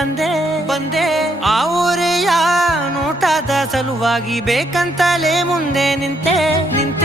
ಬಂದೆ ಬಂದೆ ಆ ಊರೆಯ ನೋಟದ ಸಲುವಾಗಿ ಬೇಕಂತಲೇ ಮುಂದೆ ನಿಂತೆ ನಿಂತೆ